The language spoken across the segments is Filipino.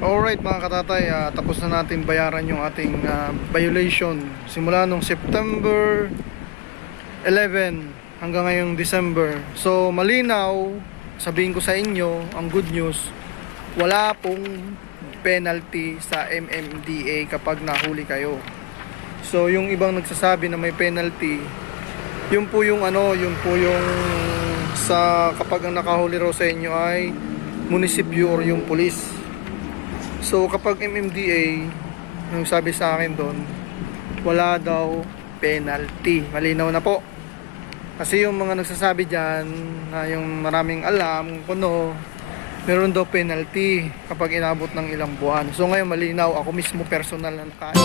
Alright mga katatay, tapos na natin bayaran yung ating violation simula nung September 11 hanggang ngayong December. So malinaw, sabihin ko sa inyo, ang good news, wala pong penalty sa MMDA kapag nahuli kayo. So yung ibang nagsasabi na may penalty, yun po yung sa kapag ang nakahuli raw sa inyo ay munisipyo or yung police. So kapag MMDA, yung sabi sa akin doon, wala daw penalty. Malinaw na po. Kasi yung mga nagsasabi dyan, na yung maraming alam, kuno, meron daw penalty kapag inabot ng ilang buwan. So ngayon malinaw, ako mismo personal na nakain.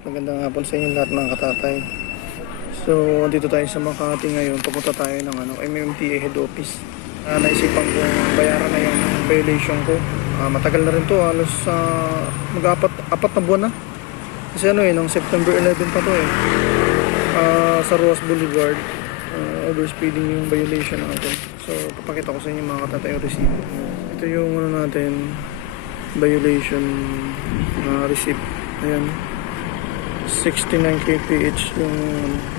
Magandang hapon sa inyo lahat mga katatay. So, dito tayo sa Makati ngayon. Pupunta tayo ng MMDA head office. Naisipan kong bayaran na yung violation ko. Matagal na rin to, halos apat na buwan na. Kasi nung September 11 pa to sa Roas Boulevard, overspeeding yung violation natin. So, papakita ko sa inyo mga katatay yung receipt. Ito yung natin, violation receipt. Ayan. 69 kph yung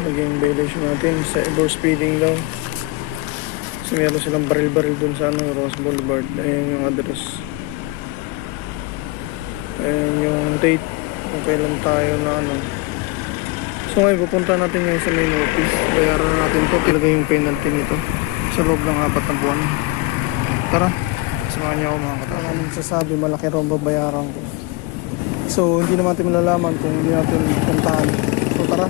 naging violation natin sa overspeeding daw. So meron silang baril-baril dun sa Ross Boulevard. Ayan yung address. Ayan yung date kung kailan tayo na So ngayon pupunta natin ngayon sa main office. Bayaran natin to, ilagay yung penalty nito sa loob ng 4 na buwan. Tara, samahan niyo ako mga katawan. Maraming sasabi malaki raw babayaran ko. So, hindi naman natin malalaman kung hindi natin puntahan. So, tara.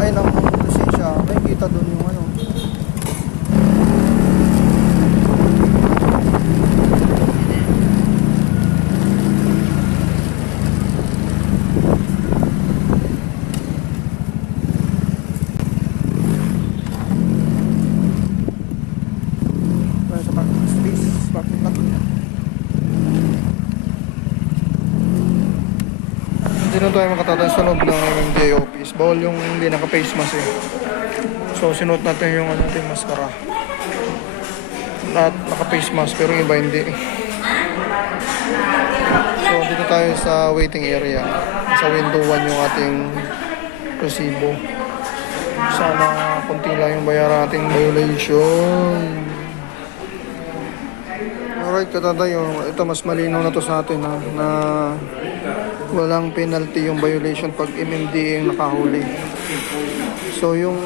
Ayun ang lisensya. May kita doon yung sa parking space. Parking lot. Hindi na tayo makatatay sa loob ng MMDA office. Bawal yung hindi naka-face mask So sinuot natin yung natin maskara. Lahat naka-face mask pero yung iba hindi. So dito tayo sa waiting area. Sa window 1 yung ating resibo. Sana konti lang yung bayaran nating violation. Alright katatay, ito mas malinaw na to sa atin na walang penalty yung violation pag MMDA yung nakahuli. So yung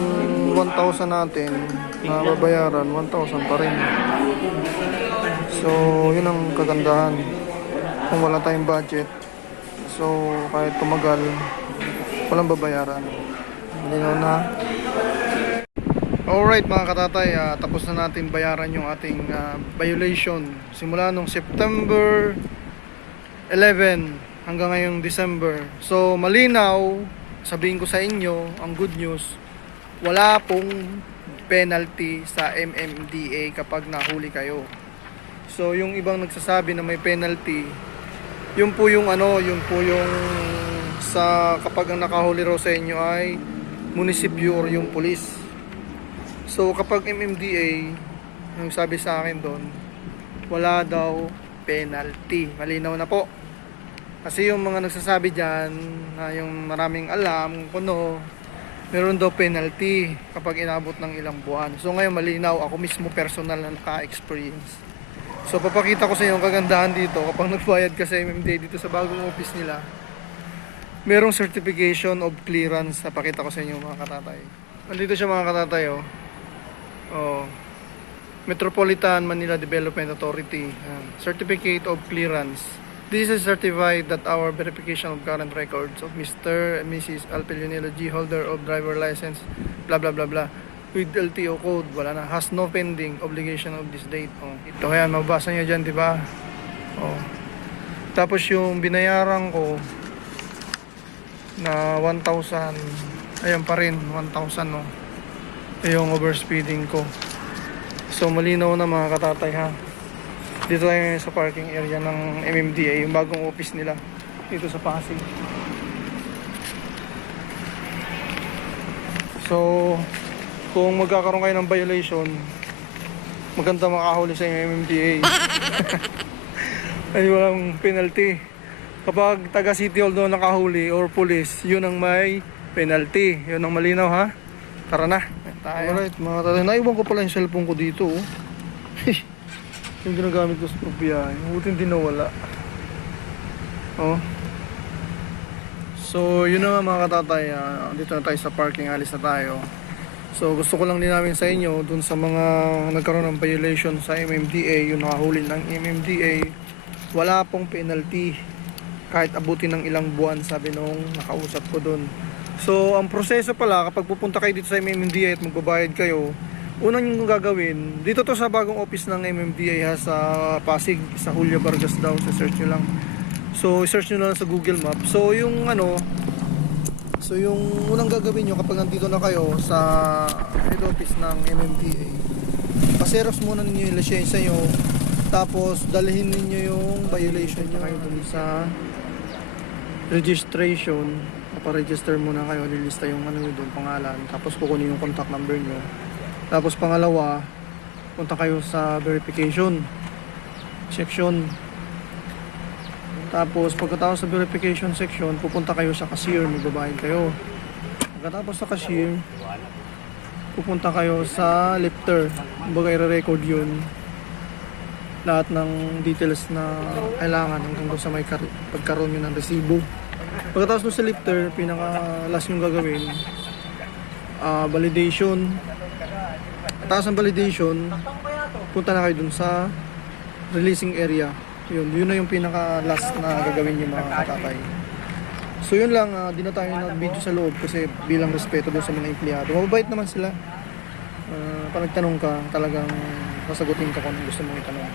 1,000 natin na babayaran, 1,000 pa rin. So yun ang kagandahan kung wala tayong budget. So kahit tumagal, walang babayaran. Malinaw na. Alright mga katatay, tapos na natin bayaran yung ating violation simula nung September 11 hanggang ngayong December. So malinaw, sabihin ko sa inyo, ang good news, wala pong penalty sa MMDA kapag nahuli kayo. So yung ibang nagsasabi na may penalty, yun po yung sa kapag ang nakahuli raw sa inyo ay munisipyo or yung police. So kapag MMDA, yung sabi sa akin doon, wala daw penalty. Malinaw na po. Kasi yung mga nagsasabi dyan, na yung maraming alam, kuno, meron daw penalty kapag inabot ng ilang buwan. So ngayon malinaw, ako mismo personal na naka-experience. So papakita ko sa inyo ang kagandahan dito, kapag nagbayad ka sa MMDA dito sa bagong office nila, merong certification of clearance na pakita ko sa inyo mga katatay. Nandito siya mga katatay Metropolitan Manila Development Authority, Certificate of Clearance. This is certified that our verification of current records of Mr. and Mrs. Alpelionelo G, holder of driver license, blah blah blah blah, with LTO code, wala na, has no pending obligation of this date. Ito yan, mabasa nyo dyan, di ba? Tapos yung binayaran ko na 1,000, ayan pa rin, 1,000 yung overspeeding ko. So malinaw na mga katatay ha. Dito tayo sa parking area ng MMDA, yung bagong office nila dito sa Pasig. So kung magkakaroon kayo ng violation, maganda makahuli sa MMDA. Ay walang penalty. Kapag taga City Hall doon nakahuli or police, yun ang may penalty. Yun ang malinaw ha. Tara na. Alright mga tatay, naiwan ko pala yung cellphone ko dito oh. Yung ginagamit ko sa pagbiyahe, buti hindi nawala. Oh. So yun na nga mga katatay, dito na tayo sa parking, alis na tayo. So gusto ko lang linawin sa inyo dun sa mga nagkaroon ng violation sa MMDA, yung nakahuli ng MMDA, wala pong penalty kahit abutin ng ilang buwan, sabi nung nakausap ko dun. So ang proseso pala, kapag pupunta kayo dito sa MMDA at magbabayad kayo, unang yung gagawin, dito to sa bagong office ng MMDA ha, sa Pasig, sa Julia Vargas daw, sa search nyo lang. So search nyo lang sa Google Map. So yung unang gagawin nyo kapag nandito na kayo sa head office ng MMDA, paseros muna ninyo yung lisensya nyo, tapos dalhin ninyo yung violation nyo kayo dun sa registration. Paparegister muna kayo, lilista yung doon, pangalan, tapos kukunin yung contact number nyo. Tapos pangalawa, punta kayo sa verification section. Tapos pagkatapos sa verification section, pupunta kayo sa cashier, magbabayad kayo. Pagkatapos sa cashier, pupunta kayo sa lifter. Kumbaga i-record yun, lahat ng details na kailangan hanggang doon sa may pagkaroon nyo ng resibo. Pagkatapos doon sa lifter, pinaka last yung gagawin, validation. Tapos ang validation, punta na kayo dun sa releasing area. Yun na yung pinaka last na gagawin yung mga katatay. So yun lang, di na tayo nag-video sa loob kasi bilang respeto doon sa mga empleyado. Mababait naman sila. Pag nagtanong ka, talagang sasagutin ka kung gusto mong itanong.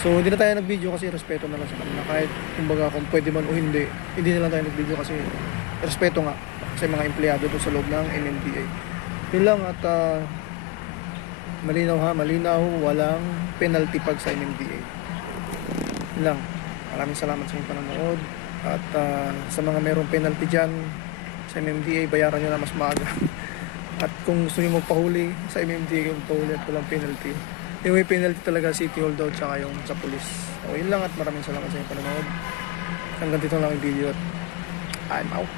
So hindi na tayo nag-video kasi respeto na lang sa kanila. Kahit kumbaga kung pwede man o hindi na lang tayo nag-video kasi respeto nga sa mga empleyado doon sa loob ng MMDA. Yun lang at malinaw, walang penalty pag sa MMDA. Yun lang. Maraming salamat sa inyong panonood. At sa mga merong penalty dyan sa MMDA, bayaran nyo na mas maaga. At kung gusto nyo magpahuli sa MMDA, magpahuli at walang penalty. Yung may penalty talaga, City Hall daw, tsaka yung sa police. O yun lang at maraming salamat sa inyong panonood. Hanggang dito lang yung video at I'm out.